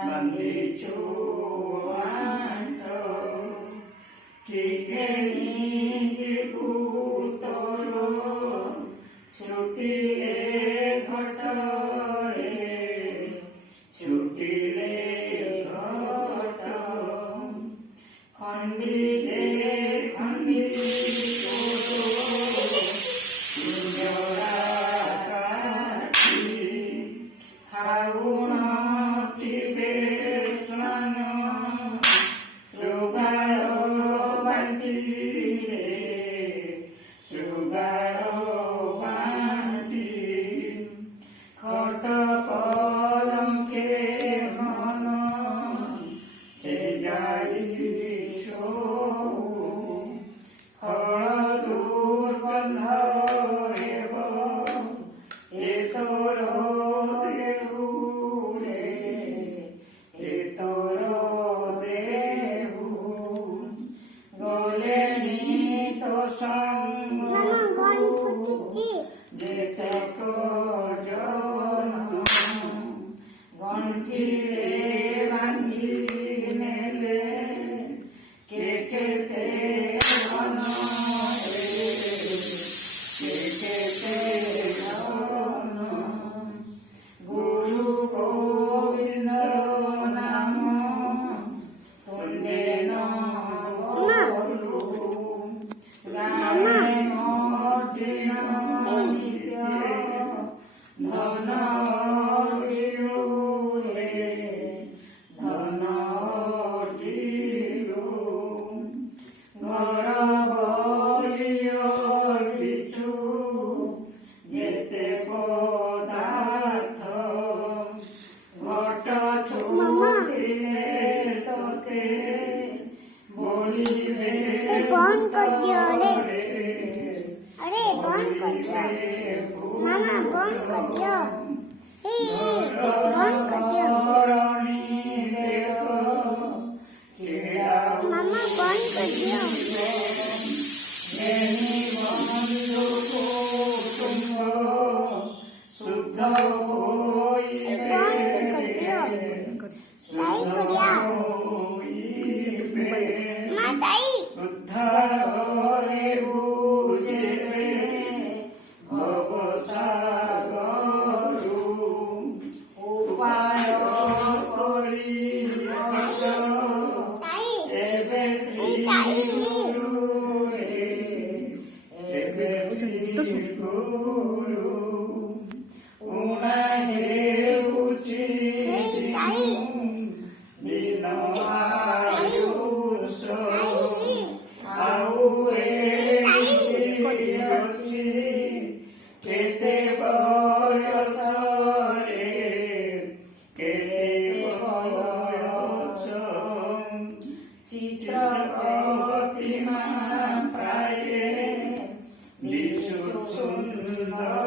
만들죠 안터 기계니 지부터로 छुट्टीले घटाए छुट्टीले घट खंडीले खंडी खाऊन थिबे स्नान शृगाळ बांटिले शृगाळ खट पलंके मन से जाई फल दुर्गंध हेब ए तोर देहु रे ए तोर देहु गलेनी तो संग जेतक गंठिले बांधी नेले केते मन केते मन गुरु गोविंद नाम तुंडे बोलू गाने अर्जुन नित्य धन যেতে পদার্থ ঘট ছুটিলে তোতে বলিবে শুদ্ধ উদ্ধারে বুঝিবে ভবসাগরু উপায় করি এবে শ্রী গুরু এবে শ্রী গুরু উনা হেউছি দিন আয়ুষ ଆଉ ଅଛି କେତେ ବୟସରେ କେତେ ବୟସ ଚିତ୍ର ପ୍ରତିମା ପ୍ରାୟ ଦିଶୁ ସୁନ୍ଦର